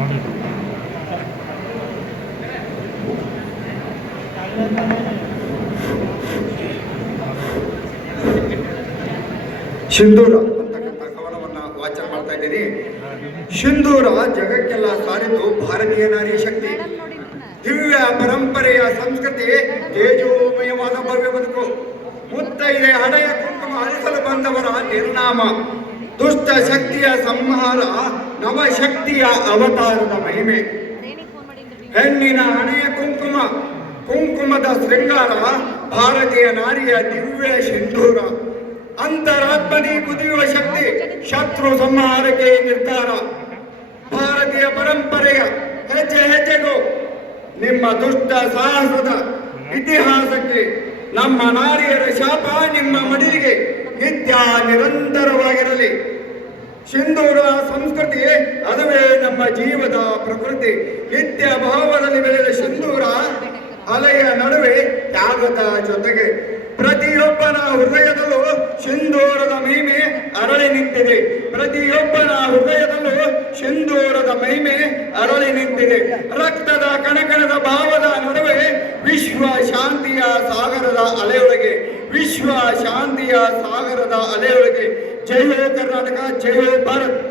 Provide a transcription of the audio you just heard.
ಸಿಂಧೂರ ಅಂತಕ್ಕಂಥ ಕವನವನ್ನು ವಾಚನ ಮಾಡ್ತಾ ಇದ್ದೀನಿ. ಸಿಂಧೂರ ಜಗಕ್ಕೆಲ್ಲ ಸಾರಿದ್ದು ಭಾರತೀಯ ನಾರಿ ಶಕ್ತಿ, ದಿವ್ಯ ಪರಂಪರೆಯ ಸಂಸ್ಕೃತಿ, ತೇಜೋಮಯವಾದ ಭವ್ಯ ಬದುಕು, ಮುತ್ತೈದೆ ಹಳೆಯ ಕುಂಕುಮ ಅಳಿಸಲು ಬಂದವರ ನಿರ್ನಾಮ, ದುಷ್ಟ ಶಕ್ತಿಯ ಸಂಹಾರ, ನವಶಕ್ತಿಯ ಅವತಾರದ ಮಹಿಮೆ. ಹೆಣ್ಣಿನ ಹಣೆಯ ಕುಂಕುಮ, ಕುಂಕುಮದ ಶೃಂಗಾರ, ಭಾರತೀಯ ನಾರಿಯ ದಿವ್ಯ ಸಿಂಧೂರ. ಅಂತರಾತ್ಮದಿ ಕುದಿಯುವ ಶಕ್ತಿ, ಶತ್ರು ಸಂಹಾರಕ್ಕೆ ನಿರ್ಧಾರ. ಭಾರತೀಯ ಪರಂಪರೆಯ ಹೆಜ್ಜೆ ಹೆಜ್ಜೆಗೂ ನಿಮ್ಮ ದುಷ್ಟ ಸಾಹಸದ ಇತಿಹಾಸಕ್ಕೆ ನಮ್ಮ ನಾರಿಯರ ಶಾಪ ನಿಮ್ಮ ಮಡಿಲಿಗೆ ನಿತ್ಯ ನಿರಂತರವಾಗಿರಲಿ. ಸಿಂಧೂರ ಸಂಸ್ಕೃತಿ ಅದುವೇ ನಮ್ಮ ಜೀವದ ಪ್ರಕೃತಿ. ನಿತ್ಯ ಭಾವದಲ್ಲಿ ಬೆಳೆದ ಸಿಂಧೂರ ಅಲೆಯ ನಡುವೆ ತ್ಯಾಗದ ಜೊತೆಗೆ ಪ್ರತಿಯೊಬ್ಬನ ಹೃದಯದಲ್ಲೂ ಸಿಂಧೂರದ ಮಹಿಮೆ ಅರಳಿ ನಿಂತಿದೆ. ಪ್ರತಿಯೊಬ್ಬನ ಹೃದಯದಲ್ಲೂ ಸಿಂಧೂರದ ಮಹಿಮೆ ಅರಳಿ ನಿಂತಿದೆ. ರಕ್ತದ ಕಣಕಣದ ಭಾವದ ನಡುವೆ ವಿಶ್ವ ಶಾಂತಿಯ ಸಾಗರದ ಅಲೆಯೊಳಗೆ, ವಿಶ್ವ ಶಾಂತಿಯ ಸಾಗರದ ಅಲೆಯೊಳಗೆ. ಜೈ ಹೋ ಕರ್ನಾಟಕ, ಜೈ ಹೋ ಭಾರತ್.